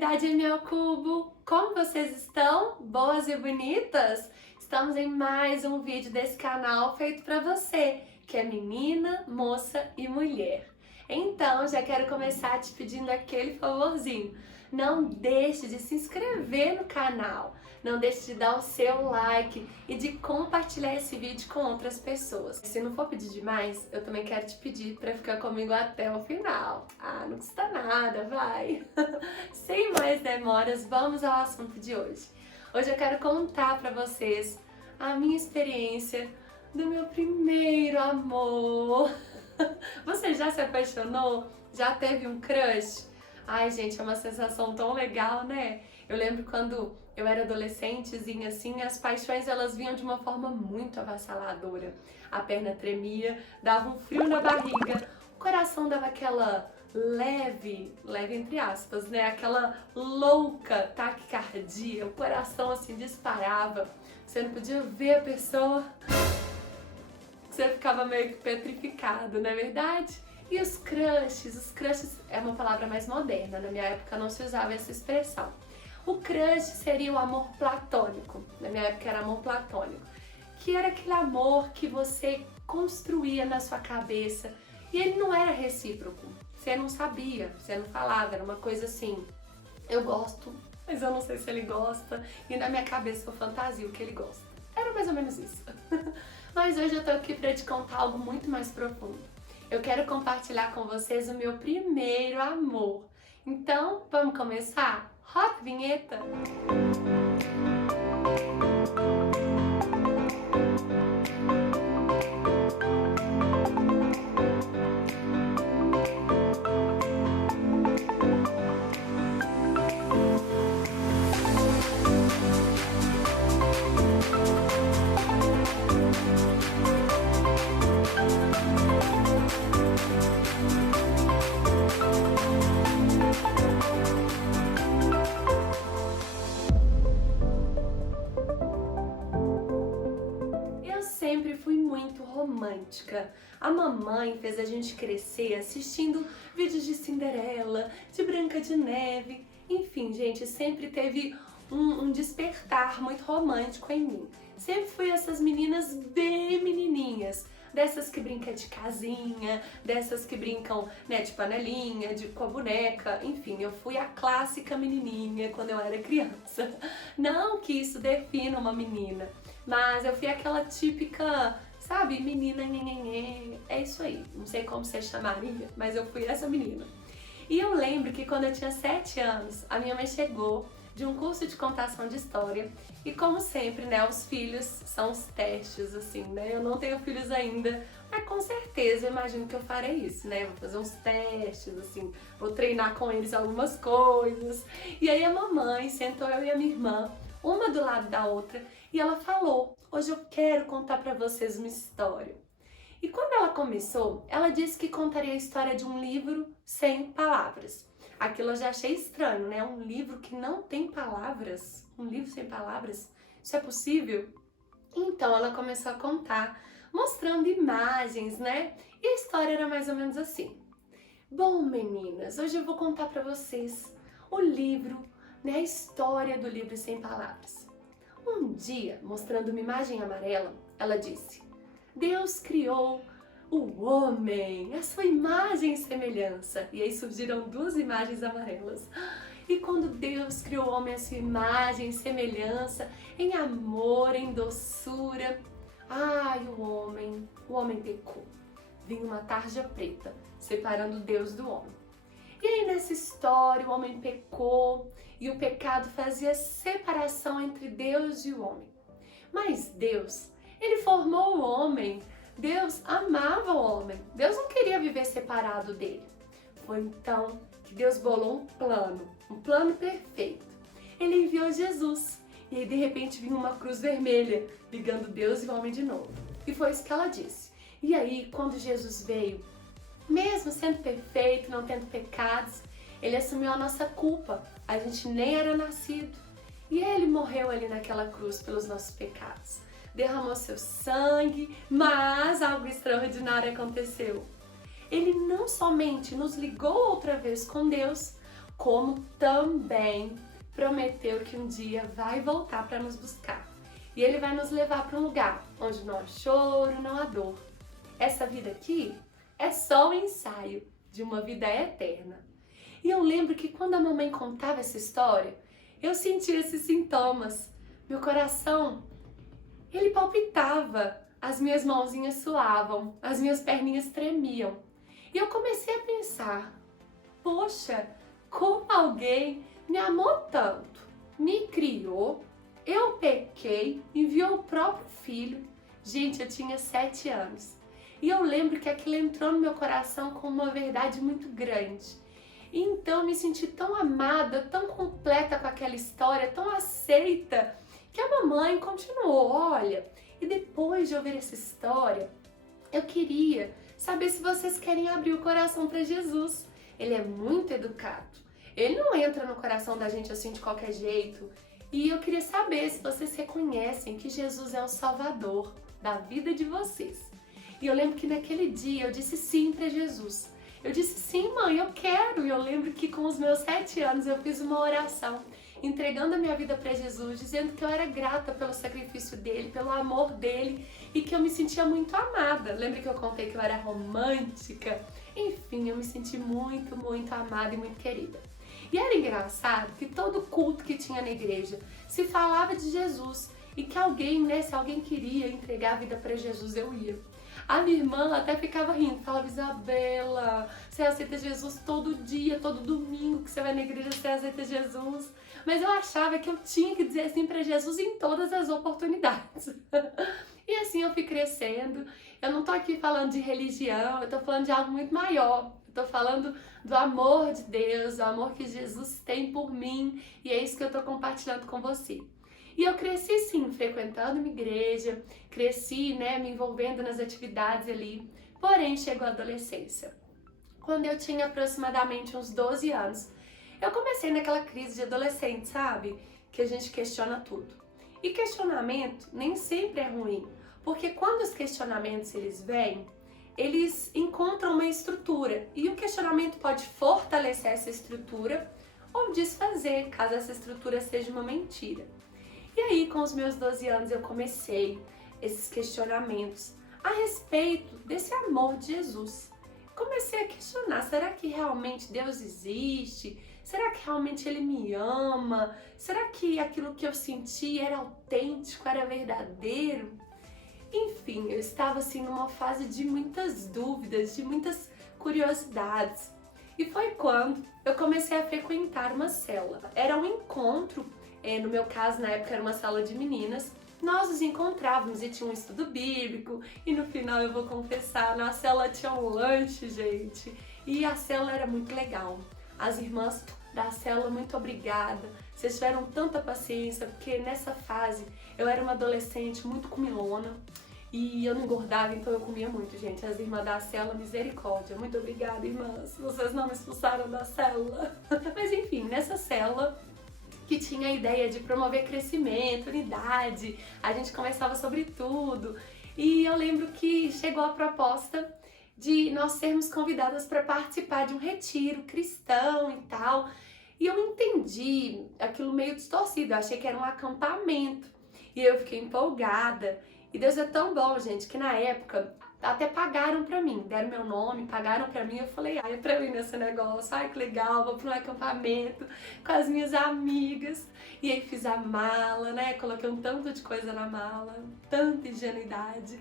comunidade em meu cubo! Como vocês estão? Boas e bonitas? Estamos em mais um vídeo desse canal feito para você, que é menina, moça e mulher. Então, já quero começar te pedindo aquele favorzinho. Não deixe de se inscrever no canal, não deixe de dar o seu like e de compartilhar esse vídeo com outras pessoas. Se não for pedir demais, eu também quero te pedir para ficar comigo até o final. Ah, não custa nada, vai! Sem mais demoras, vamos ao assunto de hoje. Hoje eu quero contar para vocês a minha experiência do meu primeiro amor. Você já se apaixonou? Já teve um crush? Ai, gente, é uma sensação tão legal, né? Eu lembro quando eu era adolescentezinha, assim, as paixões elas vinham de uma forma muito avassaladora. A perna tremia, dava um frio na barriga, o coração dava aquela leve entre aspas, né? Aquela louca taquicardia, o coração assim disparava. Você não podia ver a pessoa, você ficava meio que petrificado, não é verdade? E os crushes é uma palavra mais moderna, na minha época não se usava essa expressão. O crush seria o amor platônico, na minha época era amor platônico, que era aquele amor que você construía na sua cabeça e ele não era recíproco, você não sabia, você não falava, era uma coisa assim, eu gosto, mas eu não sei se ele gosta e na minha cabeça eu fantasio que ele gosta. Era mais ou menos isso. Mas hoje eu tô aqui pra te contar algo muito mais profundo. Eu quero compartilhar com vocês o meu primeiro amor. Então, vamos começar? Roda a vinheta! Sempre fui muito romântica. A mamãe fez a gente crescer assistindo vídeos de Cinderela, de Branca de Neve. Enfim, gente, sempre teve um despertar muito romântico em mim. Sempre fui essas meninas bem menininhas. Dessas que brincam de casinha, dessas que brincam, né, de panelinha, com a boneca. Enfim, eu fui a clássica menininha quando eu era criança. Não que isso defina uma menina, mas eu fui aquela típica, sabe, menina nhenhenhê. É isso aí, não sei como você chamaria, mas eu fui essa menina. E eu lembro que quando eu tinha 7 anos, a minha mãe chegou de um curso de contação de história e como sempre, né, os filhos são os testes, assim, né, eu não tenho filhos ainda, mas com certeza eu imagino que eu farei isso, né, vou fazer uns testes, assim, vou treinar com eles algumas coisas. E aí a mamãe sentou eu e a minha irmã, uma do lado da outra, e ela falou, hoje eu quero contar pra vocês uma história. E quando ela começou, ela disse que contaria a história de um livro sem palavras. Aquilo eu já achei estranho, né? Um livro que não tem palavras, um livro sem palavras, isso é possível? Então ela começou a contar, mostrando imagens, né? E a história era mais ou menos assim. Bom, meninas, hoje eu vou contar pra vocês o livro, né? A história do livro sem palavras. Um dia, mostrando uma imagem amarela, ela disse: Deus criou o homem, a sua imagem e semelhança. E aí surgiram 2 imagens amarelas. E quando Deus criou o homem a sua imagem e semelhança, em amor, em doçura, ai, o homem pecou. Vinha uma tarja preta, separando Deus do homem. E aí nessa história o homem pecou e o pecado fazia separação entre Deus e o homem. Mas Deus, ele formou o homem, Deus amava o homem, Deus não queria viver separado dele. Foi então que Deus bolou um plano perfeito. Ele enviou Jesus e aí de repente vinha uma cruz vermelha ligando Deus e o homem de novo. E foi isso que ela disse. E aí quando Jesus veio, mesmo sendo perfeito, não tendo pecados, ele assumiu a nossa culpa. A gente nem era nascido. E ele morreu ali naquela cruz pelos nossos pecados. Derramou seu sangue, mas algo extraordinário aconteceu. Ele não somente nos ligou outra vez com Deus, como também prometeu que um dia vai voltar para nos buscar. E Ele vai nos levar para um lugar onde não há choro, não há dor. Essa vida aqui é só um ensaio de uma vida eterna. E eu lembro que quando a mamãe contava essa história, eu sentia esses sintomas. Meu coração, ele palpitava, as minhas mãozinhas suavam, as minhas perninhas tremiam. E eu comecei a pensar, poxa, como alguém me amou tanto, me criou, eu pequei, enviou o próprio filho. Gente, eu tinha 7 anos. E eu lembro que aquilo entrou no meu coração com uma verdade muito grande. E então eu me senti tão amada, tão completa com aquela história, tão aceita, que a mamãe continuou, olha, e depois de ouvir essa história, eu queria saber se vocês querem abrir o coração para Jesus. Ele é muito educado. Ele não entra no coração da gente assim de qualquer jeito. E eu queria saber se vocês reconhecem que Jesus é o Salvador da vida de vocês. E eu lembro que naquele dia eu disse sim para Jesus. Eu disse sim, mãe, eu quero. E eu lembro que com os meus 7 anos eu fiz uma oração entregando a minha vida para Jesus, dizendo que eu era grata pelo sacrifício dele, pelo amor dele e que eu me sentia muito amada. Lembra que eu contei que eu era romântica? Enfim, eu me senti muito, muito amada e muito querida. E era engraçado que todo culto que tinha na igreja se falava de Jesus e que alguém, né, se alguém queria entregar a vida para Jesus, eu ia. A minha irmã até ficava rindo, falava, Isabela, você aceita Jesus todo dia, todo domingo que você vai na igreja, você aceita Jesus. Mas eu achava que eu tinha que dizer sim para Jesus em todas as oportunidades. E assim eu fui crescendo. Eu não tô aqui falando de religião, eu tô falando de algo muito maior. Eu tô falando do amor de Deus, o amor que Jesus tem por mim. E é isso que eu tô compartilhando com você. E eu cresci sim, frequentando uma igreja, cresci, né, me envolvendo nas atividades ali. Porém, chegou a adolescência. Quando eu tinha aproximadamente uns 12 anos, eu comecei naquela crise de adolescente, sabe? Que a gente questiona tudo. E questionamento nem sempre é ruim, porque quando os questionamentos eles vêm, eles encontram uma estrutura. E o questionamento pode fortalecer essa estrutura ou desfazer, caso essa estrutura seja uma mentira. E aí, com os meus 12 anos, eu comecei esses questionamentos a respeito desse amor de Jesus. Comecei a questionar, será que realmente Deus existe? Será que realmente Ele me ama? Será que aquilo que eu senti era autêntico, era verdadeiro? Enfim, eu estava assim numa fase de muitas dúvidas, de muitas curiosidades. E foi quando eu comecei a frequentar uma célula. Era um encontro, no meu caso, na época era uma sala de meninas. Nós nos encontrávamos e tinha um estudo bíblico. E no final eu vou confessar, na célula tinha um lanche, gente. E a célula era muito legal. As irmãs da célula, muito obrigada. Vocês tiveram tanta paciência, porque nessa fase eu era uma adolescente muito comilona e eu não engordava, então eu comia muito, gente. As irmãs da célula, misericórdia. Muito obrigada, irmãs. Vocês não me expulsaram da célula. Mas enfim, nessa célula que tinha a ideia de promover crescimento, unidade, a gente conversava sobre tudo. E eu lembro que chegou a proposta de nós sermos convidadas para participar de um retiro cristão e tal. E eu entendi aquilo meio distorcido, eu achei que era um acampamento. E eu fiquei empolgada. E Deus é tão bom, gente, que na época até pagaram pra mim, deram meu nome, pagaram pra mim. Eu falei, ai, é pra eu ir nesse negócio, ai que legal, vou pra um acampamento com as minhas amigas. E aí fiz a mala, né, coloquei um tanto de coisa na mala, tanta ingenuidade.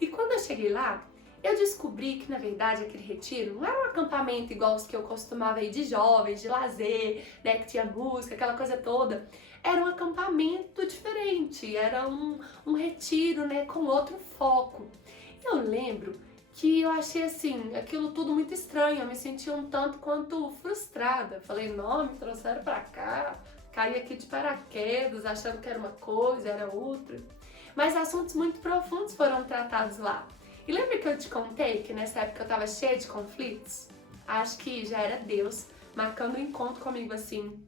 E quando eu cheguei lá, eu descobri que, na verdade, aquele retiro não era um acampamento igual os que eu costumava ir de jovens, de lazer, né, que tinha música, aquela coisa toda. Era um acampamento diferente, era um retiro, né, com outro foco. Eu lembro que eu achei, assim, aquilo tudo muito estranho, eu me senti um tanto quanto frustrada. Falei, não, me trouxeram pra cá, caí aqui de paraquedas, achando que era uma coisa, era outra. Mas assuntos muito profundos foram tratados lá. E lembra que eu te contei que nessa época eu tava cheia de conflitos? Acho que já era Deus marcando um encontro comigo assim,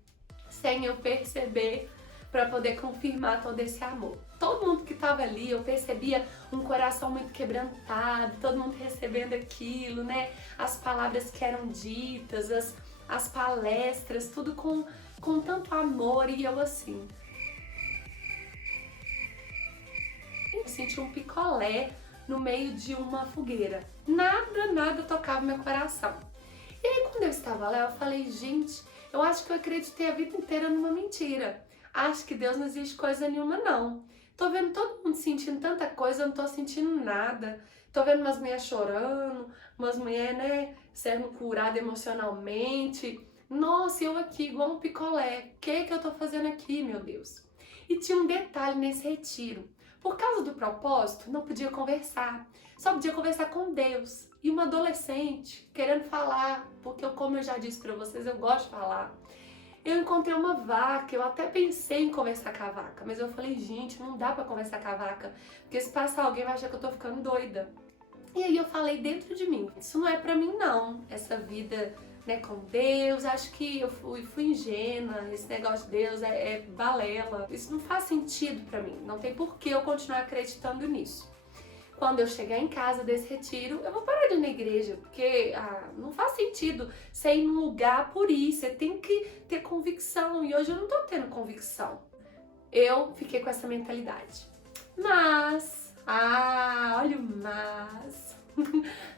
sem eu perceber, para poder confirmar todo esse amor. Todo mundo que tava ali, eu percebia um coração muito quebrantado, todo mundo recebendo aquilo, né? As palavras que eram ditas, as palestras, tudo com tanto amor, e eu assim. Eu senti um picolé no meio de uma fogueira. Nada tocava meu coração. E aí, quando eu estava lá, eu falei, gente, eu acho que eu acreditei a vida inteira numa mentira. Acho que Deus não existe coisa nenhuma, não. Tô vendo todo mundo sentindo tanta coisa, eu não tô sentindo nada. Tô vendo umas mulheres chorando, umas mulheres, né, sendo curadas emocionalmente. Nossa, eu aqui igual um picolé. O que eu tô fazendo aqui, meu Deus? E tinha um detalhe nesse retiro. Por causa do propósito, não podia conversar. Só podia conversar com Deus. E uma adolescente querendo falar, porque como eu já disse pra vocês, eu gosto de falar. Eu encontrei uma vaca, eu até pensei em conversar com a vaca, mas eu falei, gente, não dá pra conversar com a vaca, porque se passar alguém vai achar que eu tô ficando doida. E aí eu falei dentro de mim, isso não é pra mim não, essa vida, né, com Deus, acho que eu fui ingênua, esse negócio de Deus é balela, isso não faz sentido pra mim, não tem por que eu continuar acreditando nisso. Quando eu chegar em casa desse retiro, eu vou parar de ir na igreja, porque não faz sentido você ir num lugar por isso, você tem que ter convicção, e hoje eu não tô tendo convicção. Eu fiquei com essa mentalidade. Mas, olha o mas,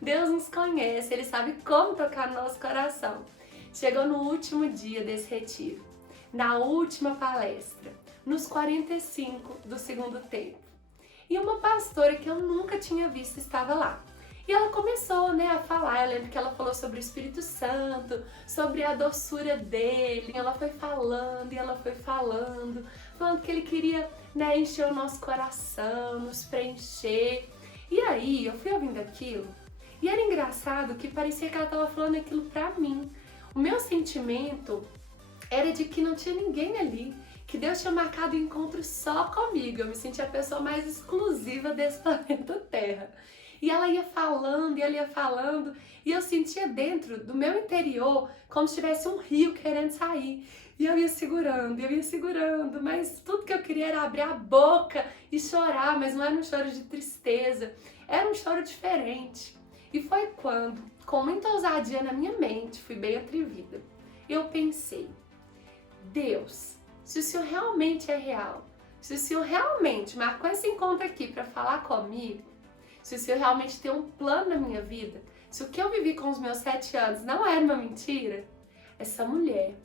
Deus nos conhece, Ele sabe como tocar no nosso coração. Chegou no último dia desse retiro, na última palestra, nos 45 do segundo tempo. E uma pastora que eu nunca tinha visto estava lá. E ela começou, né, a falar, eu lembro que ela falou sobre o Espírito Santo, sobre a doçura dele. Ela foi falando e ela foi falando que ele queria, né, encher o nosso coração, nos preencher. E aí eu fui ouvindo aquilo e era engraçado que parecia que ela estava falando aquilo pra mim. O meu sentimento era de que não tinha ninguém ali, que Deus tinha marcado o encontro só comigo. Eu me sentia a pessoa mais exclusiva desse planeta Terra. E ela ia falando, e eu sentia dentro do meu interior como se tivesse um rio querendo sair. E eu ia segurando, mas tudo que eu queria era abrir a boca e chorar, mas não era um choro de tristeza, era um choro diferente. E foi quando, com muita ousadia na minha mente, fui bem atrevida, eu pensei, Deus, se o Senhor realmente é real, se o Senhor realmente marcou esse encontro aqui para falar comigo, se o Senhor realmente tem um plano na minha vida, se o que eu vivi com os meus 7 anos não era uma mentira, essa mulher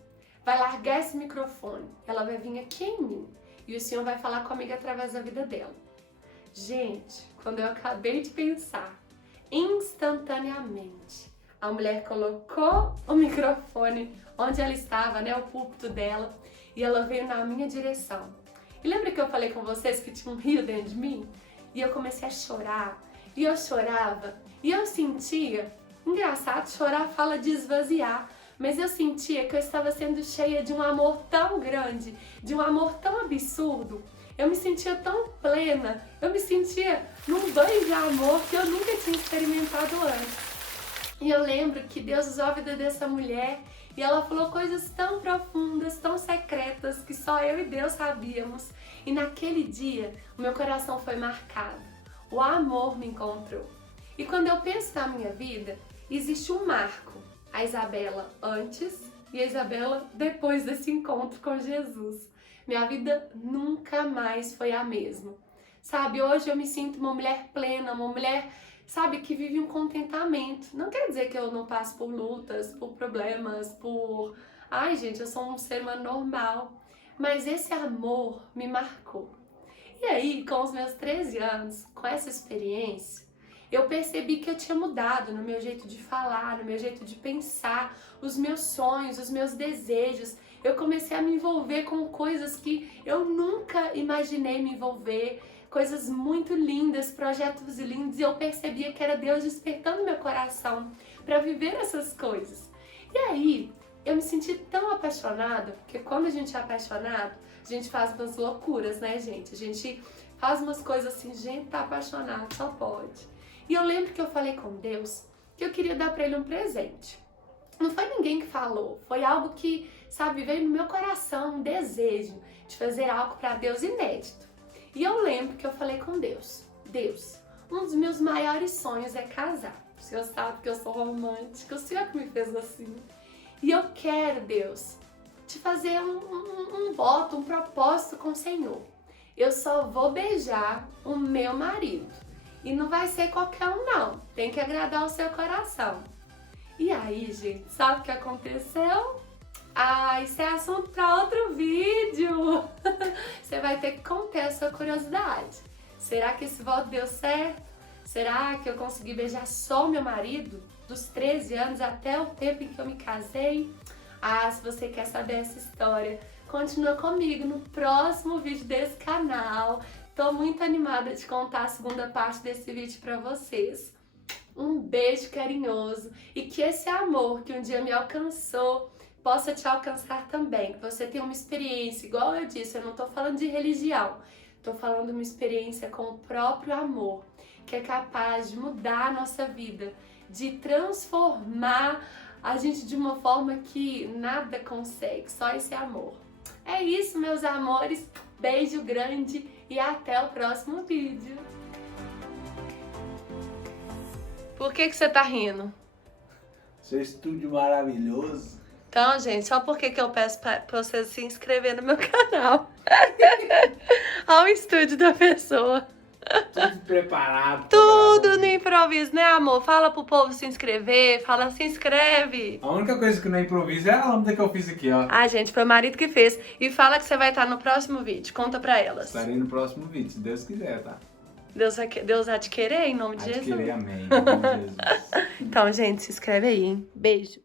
vai largar esse microfone, ela vai vir aqui em mim e o Senhor vai falar comigo através da vida dela. Gente, quando eu acabei de pensar, instantaneamente, a mulher colocou o microfone onde ela estava, né, o púlpito dela, e ela veio na minha direção. E lembra que eu falei com vocês que tinha um rio dentro de mim? E eu comecei a chorar, e eu chorava, e eu sentia, engraçado, chorar fala de esvaziar, mas eu sentia que eu estava sendo cheia de um amor tão grande, de um amor tão absurdo. Eu me sentia tão plena, eu me sentia num banho de amor que eu nunca tinha experimentado antes. E eu lembro que Deus usou a vida dessa mulher e ela falou coisas tão profundas, tão secretas, que só eu e Deus sabíamos. E naquele dia, o meu coração foi marcado. O amor me encontrou. E quando eu penso na minha vida, existe um marco. A Isabela antes e a Isabela depois desse encontro com Jesus. Minha vida nunca mais foi a mesma. Sabe, hoje eu me sinto uma mulher plena, uma mulher, sabe, que vive um contentamento. Não quer dizer que eu não passo por lutas, por problemas, por... Ai, gente, eu sou um ser humano normal. Mas esse amor me marcou. E aí, com os meus 13 anos, com essa experiência, eu percebi que eu tinha mudado no meu jeito de falar, no meu jeito de pensar, os meus sonhos, os meus desejos. Eu comecei a me envolver com coisas que eu nunca imaginei me envolver, coisas muito lindas, projetos lindos, e eu percebia que era Deus despertando meu coração para viver essas coisas. E aí, eu me senti tão apaixonada, porque quando a gente é apaixonado, a gente faz umas loucuras, né, gente? A gente faz umas coisas assim, gente, tá apaixonado, só pode. E eu lembro que eu falei com Deus que eu queria dar para ele um presente. Não foi ninguém que falou, foi algo que, sabe, veio no meu coração, um desejo de fazer algo para Deus inédito. E eu lembro que eu falei com Deus, Deus, um dos meus maiores sonhos é casar. O Senhor sabe que eu sou romântica, o Senhor que me fez assim. E eu quero, Deus, te fazer um voto, um propósito com o Senhor. Eu só vou beijar o meu marido. E não vai ser qualquer um, não. Tem que agradar o seu coração. E aí, gente, sabe o que aconteceu? Ah, isso é assunto para outro vídeo. Você vai ter que contar a sua curiosidade. Será que esse voto deu certo? Será que eu consegui beijar só o meu marido? Dos 13 anos até o tempo em que eu me casei? Ah, se você quer saber essa história, continua comigo no próximo vídeo desse canal. Tô muito animada de contar a segunda parte desse vídeo para vocês. Um beijo carinhoso e que esse amor que um dia me alcançou possa te alcançar também. Que você tenha uma experiência, igual eu disse, eu não tô falando de religião, tô falando de uma experiência com o próprio amor, que é capaz de mudar a nossa vida, de transformar a gente de uma forma que nada consegue, só esse amor. É isso, meus amores. Beijo grande e até o próximo vídeo. Por que você tá rindo? Seu estúdio maravilhoso. Então, gente, só porque que eu peço pra vocês se inscrever no meu canal. Olha o estúdio da pessoa. Tudo preparado. Tudo no improviso, né, amor? Fala pro povo se inscrever, fala se inscreve. A única coisa que não é improviso é a lâmpada que eu fiz aqui, ó. Ah, gente, foi o marido que fez. E fala que você vai estar no próximo vídeo. Conta pra elas. Estarei no próximo vídeo, se Deus quiser, tá? Deus há de querer, em nome de Jesus. Adquirir, amém. Em nome de Jesus. Então, gente, se inscreve aí, hein? Beijo.